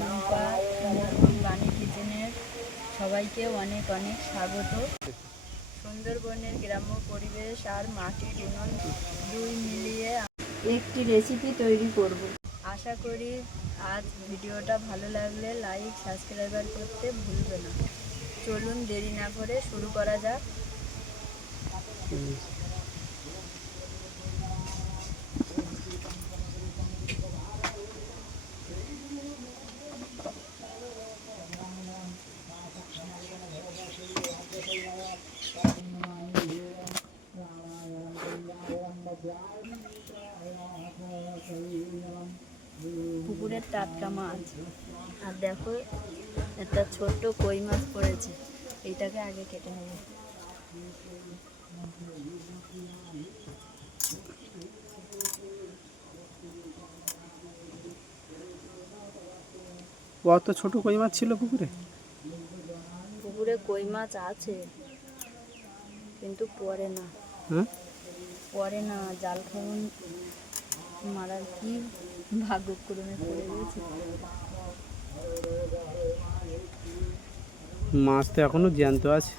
টুম্পা সুন্দরবন বাণী কিচেনের সবাইকে অনেক অনেক স্বাগত। সুন্দরবনের গ্রাম্য পরিবেশ আর মাটির উনুন দুই মিলিয়ে একটি রেসিপি তৈরি করব। আশা করি আজ ভিডিওটা ভালো লাগলে লাইক সাবস্ক্রাইব করতে ভুলবে না। চলুন দেরি না করে শুরু করা যাক। পুকুরের টাটকা মাছ, আর দেখো একটা ছোট্ট কই মাছ পড়েছে, এইটাকে আগে কেটে নেব। কত ছোট কই মাছ ছিল পুকুরে? পুকুরে কই মাছ আছে কিন্তু পরে না, জাল খাবন মারার কি ভাগ্যক্রমে পড়ে গেছে। মাছ তো এখনো জ্যান্ত আছে।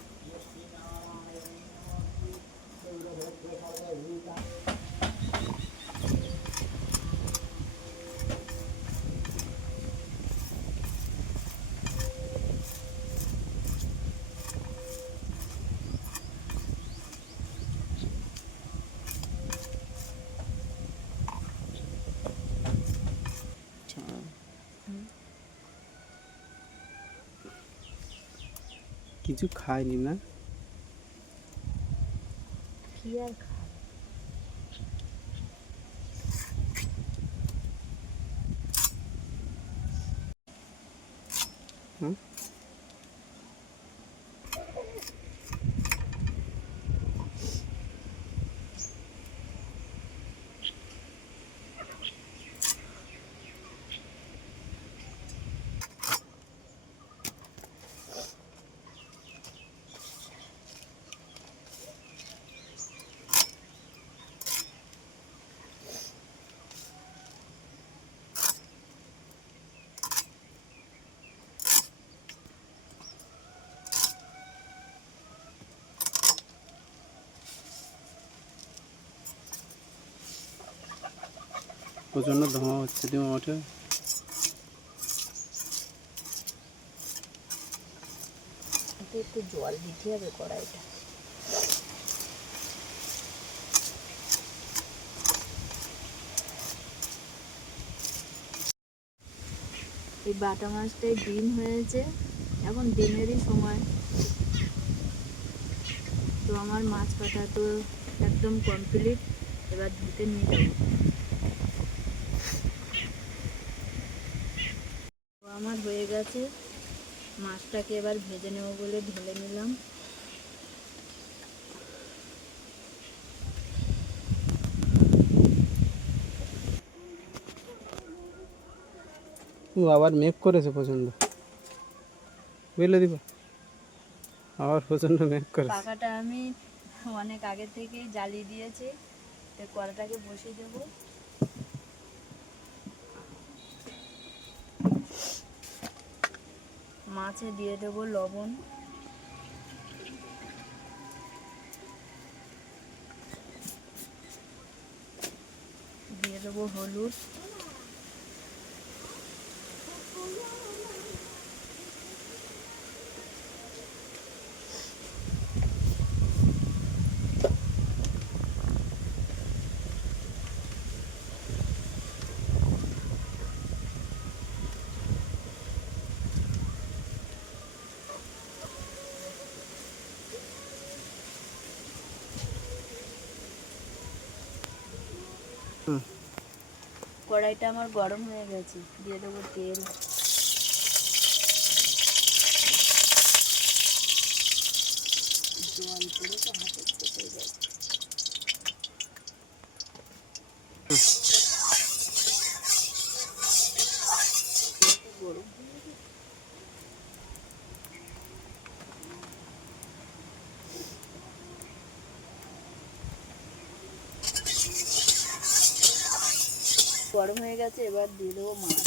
কিছু খায়নি না? কি আর খায়? প্রচণ্ড ধোঁয়া হচ্ছে, তুমি ওঠে। একটু জল দিতে হবে কড়াইটা। এই বাটা মাছটায় ডিম হয়েছে, এখন ডিমেরই সময়। তো আমার মাছ কাটা তো একদম কমপ্লিট, এবার ধুতে নিয়ে যাব। তো আমার হয়ে গেছে, মাছটাকে এবার ভেজে নেব বলে ঢেলে নিলাম। ও আবার মেঘ করেছে প্রচণ্ড, বুঝলে দিবা, আবার প্রচণ্ড মেঘ করেছে। পাকাটা আমি অনেক আগে থেকেই জ্বালিয়ে দিয়েছি, তো কড়াটাকে বসিয়ে দেব। মাছে দিয়ে দেব লবণ, দিয়ে দেবো হলুদ, কড়াইটা আমার গরম হয়ে গেছে, দিয়ে দেবো তেল। জল পড়ে তো হাতে চেপে যায়। গরম গরম হয়ে গেছে, এবার দিয়ে দেবো মাছ।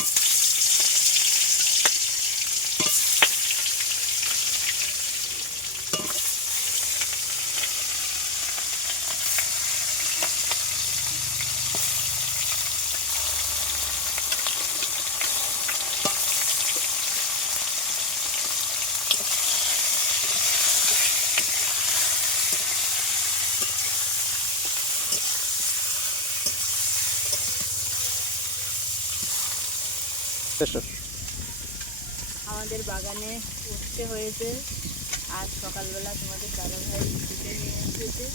এসো। আমাদের বাগানে উঠতে হয়েছে। আজ সকালবেলা তোমাদের দাদাভাই তুলে নিয়ে এসেছে।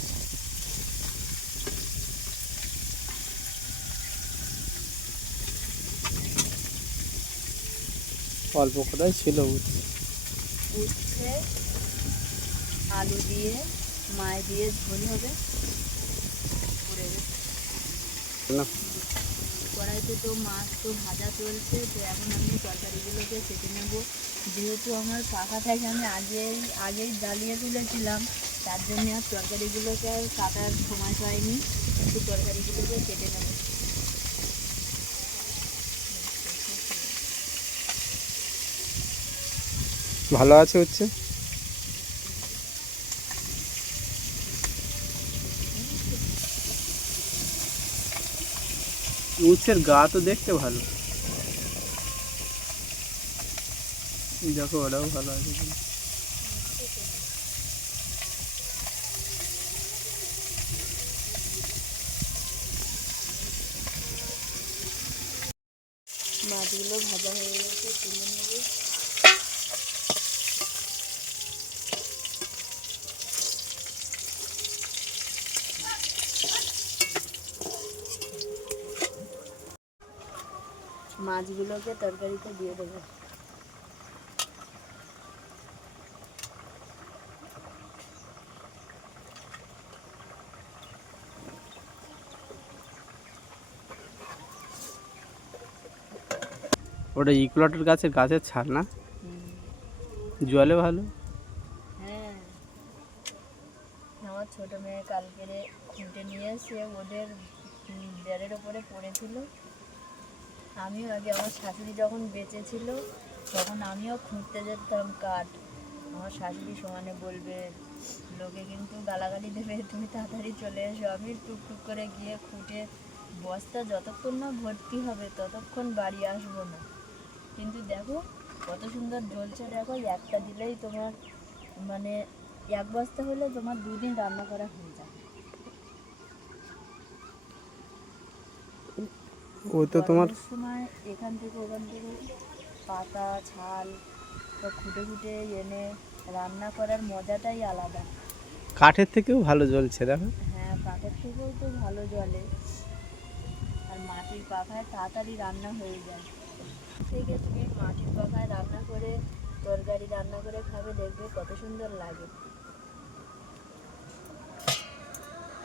অল্প কটাই ছিল উঠছে আলু দিয়ে মাছ দিয়ে ঝোল হবে। না। কড়াইতে তো মাছ তো ভাজা চলছে, তো এখন আমি তরকারিগুলোকে কেটে নেব। যেহেতু আমার পাখা থেকে আমি আগেই জ্বালিয়ে তুলেছিলাম, তার জন্য আর তরকারিগুলোকে আর কাটার সময় পাইনি। একটু তরকারিগুলোকে কেটে নেব। ভালো আছে হচ্ছে। উচ্ছের গা তো দেখতে ভালো, দেখো ওটাও ভালো আছে। মাছগুলো ভাজা হয়ে গেছে, তুলে নেব। মাছগুলোকে তরকারিতে দিয়ে দেবো। ওটা ইকলটের গাছের ছাল না, জলে ভালো। হ্যাঁ, আমার ছোট মেয়ে কালকেরে খুঁটে নিয়ে এসে ওদের বেড়ের ওপরে পড়েছিল। আমিও আগে আমার শাশুড়ি যখন বেঁচে ছিল তখন আমিও খুঁড়তে যেতাম কাঠ। আমার শাশুড়ি সমানে বলবে, লোকে কিন্তু গালাগালি দেবে, তুমি তাড়াতাড়ি চলে এসো। আমি টুকটুক করে গিয়ে খুঁটে বস্তা যতক্ষণ না ভর্তি হবে ততক্ষণ বাড়ি আসবো না। কিন্তু দেখো কত সুন্দর জ্বলছে, দেখো একটা দিলেই তোমার মানে এক বস্তা হলে তোমার 2 দিন রান্না করা হয়ে যায়। ও তো তোমার গরমের সময় এখান থেকে ওখান থেকে পাতা ছাল বা খুঁটে খুঁটে এনে রান্না করার মজাটাই আলাদা। কাঠের থেকেও ভালো জ্বলছে দেখো। হ্যাঁ, কাঠের থেকেও তো ভালো জলে, আর মাটির পাখায় তাড়াতাড়ি রান্না হয়ে যায়। থেকে তুমি মাটির পাখায় রান্না করে তরকারি রান্না করে খাবে, দেখবে কত সুন্দর লাগে।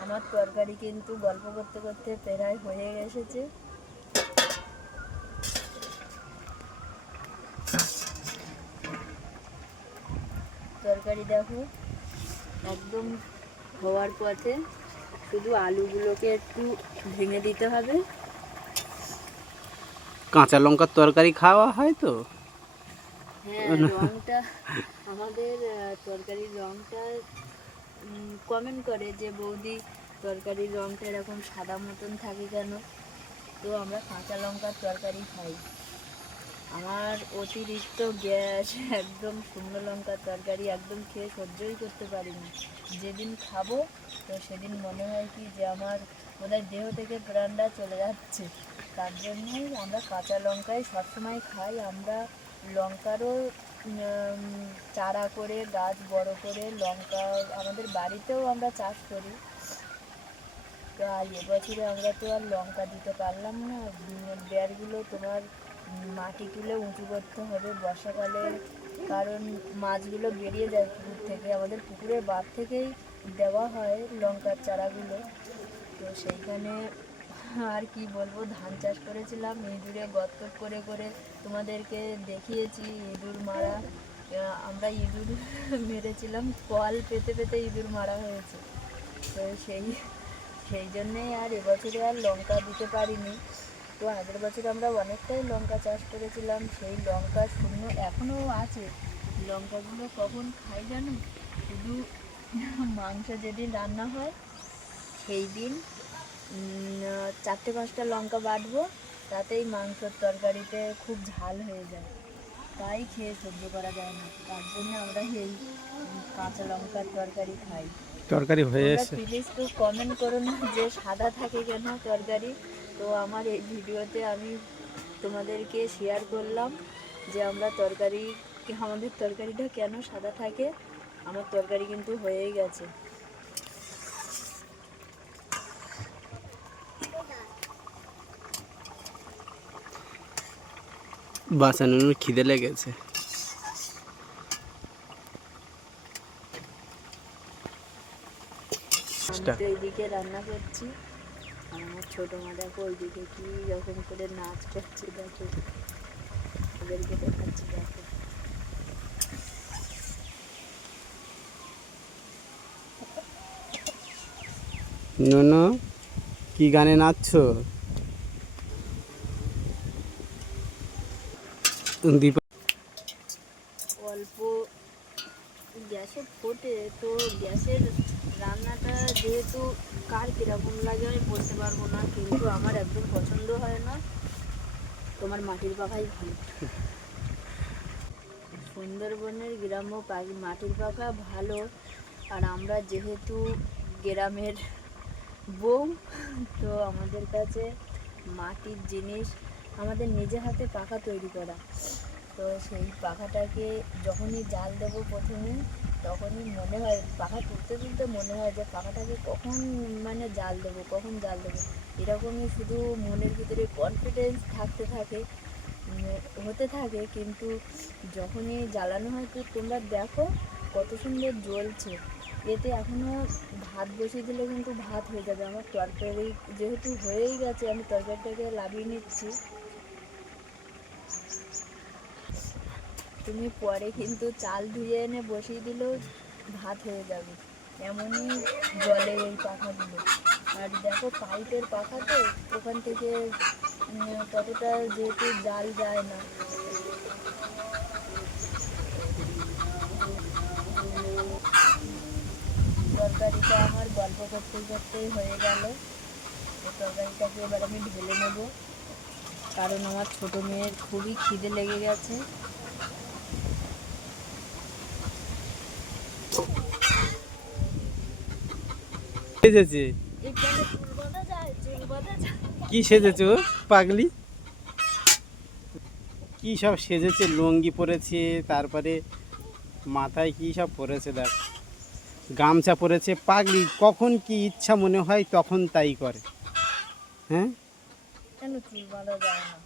আমার তরকারি কিন্তু গল্প করতে করতে প্রায় হয়ে এসেছে। তরকারি দেখো একদম হওয়ার পথে, শুধু আলুগুলোকে একটু ভেঙে দিতে হবে। কাঁচা লঙ্কার তরকারি খাওয়া হয় তো। হ্যাঁ, রঙটা আমাদের তরকারির রঙটা কমেন্ট করে যে বৌদি তরকারির রঙটা এরকম সাদা মতন থাকে কেন। তো আমরা কাঁচা লঙ্কার তরকারি খাই। আমার অতিরিক্ত গ্যাস, একদম শুকনো লঙ্কার তরকারি একদম খেয়ে সহ্যই করতে পারি না। যেদিন খাবো তো সেদিন মনে হয় কি যে আমার বোধহয় দেহ থেকে প্রাণটা চলে যাচ্ছে। তার জন্যই আমরা কাঁচা লঙ্কাই সবসময় খাই। আমরা লঙ্কারও চারা করে গাছ বড় করে লঙ্কা আমাদের বাড়িতেও আমরা চাষ করি। তো আর এবছরে আমরা তো আর লঙ্কা দিতে পারলাম না। বেড়গুলো তোমার মাটি তুলে উঁচু করতে হবে বর্ষাকালে, কারণ মাছগুলো বেরিয়ে যায় পুকুর থেকে। আমাদের পুকুরের বাঁধ থেকেই দেওয়া হয় লঙ্কার চারাগুলো। তো সেইখানে আর কি বলবো, ধান চাষ করেছিলাম, ইঁদুরে গর্ত করে করে তোমাদেরকে দেখিয়েছি ইঁদুর মারা। আমরা ইঁদুর মেরেছিলাম, কল পেতে পেতে ইঁদুর মারা হয়েছে। তো সেই জন্যেই আর এবছরে আর লঙ্কা দিতে পারিনি। তো আগের বছর আমরা অনেকটাই লঙ্কা চাষ করেছিলাম, সেই লঙ্কা শুকনো এখনও আছে। লঙ্কাগুলো কখন খাই জানো? শুধু মাংস যেদিন রান্না হয় সেই দিন 4-5টা লঙ্কা বাটবো, তাতেই মাংসর তরকারিতে খুব ঝাল হয়ে যায়, তাই খেয়ে সহ্য করা যায় না। তার জন্য আমরা এই কাঁচা লঙ্কার তরকারি খাই। তরকারি হয়ে তোমরা এসে প্লিজ তো কমেন্ট করো না যে সাদা থাকে কেন তরকারি। তো আমার এই ভিডিওতে আমি তোমাদেরকে শেয়ার করলাম যে আমাদের তরকারিটা কেন সাদা থাকে। আমার তরকারি কিন্তু হয়েই গেছে। বাঁচানোর খিদে লেগেছে। আমি তো এইদিকে রান্না করছি, আর আমার ছোটো মা দেখো ওইদিকে কি রকম করে নাচ করছে, দেখো ওদেরকে দেখাচ্ছি দেখো। নুনু কি গানে নাচছো? দীপা অল্প গ্যাসে ফোটে, তো গ্যাসের রান্নাটা যেহেতু কার কীরকম লাগে আমি বলতে পারবো না, কিন্তু আমার একদম পছন্দ হয় না। তোমার মাটির পাখাই ভালো। সুন্দরবনের গ্রাম্য মাটির পাখা ভালো। আর আমরা যেহেতু গ্রামের বউ, তো আমাদের কাছে মাটির জিনিস, আমাদের নিজে হাতে পাখা তৈরি করা, তো সেই পাখাটাকে যখনই জাল দেবো প্রথমে, তখনই মনে হয় পাখা তুলতে তুলতে মনে হয় যে পাখাটাকে কখন মানে জাল দেবো, কখন জাল দেবো, এরকমই শুধু মনের ভিতরে কনফিডেন্স থাকতে থাকে, হতে থাকে। কিন্তু যখনই জ্বালানো হয়, তো তোমরা দেখো কত সুন্দর জ্বলছে। এতে এখনও ভাত বসিয়ে দিলে কিন্তু ভাত হয়ে যাবে। আমার তরকারি যেহেতু হয়েই গেছে, আমি তরকারিটাকে লাভিয়ে নিচ্ছি। তুমি পরে কিন্তু চাল ধুয়ে এনে বসিয়ে দিলেও ভাত হয়ে যাবে, এমনই জলে এই পাখাগুলো। আর দেখো পাইপের পাখা, তো ওখান থেকে ততটা যেহেতু জাল যায় না। তরকারিটা আমার গল্প করতে করতেই হয়ে গেল। এই তরকারিটাকে এবার আমি ঢেলে নেব, কারণ আমার ছোটো মেয়ের খুবই খিদে লেগে গেছে। সেজেছে? এখানে চুল বাঁধা যায়, চুল বাঁধা যায়। কি সেজেছে ও পাগলি? কি সব সেজেছে, লুঙ্গি পরেছে, তারপরে মাথায় কি সব পরেছে দেখ, গামছা পরেছে। পাগলি কখন কি ইচ্ছা মনে হয় তখন তাই করে। হ্যাঁ, কেন চুল বাঁধা যায় না?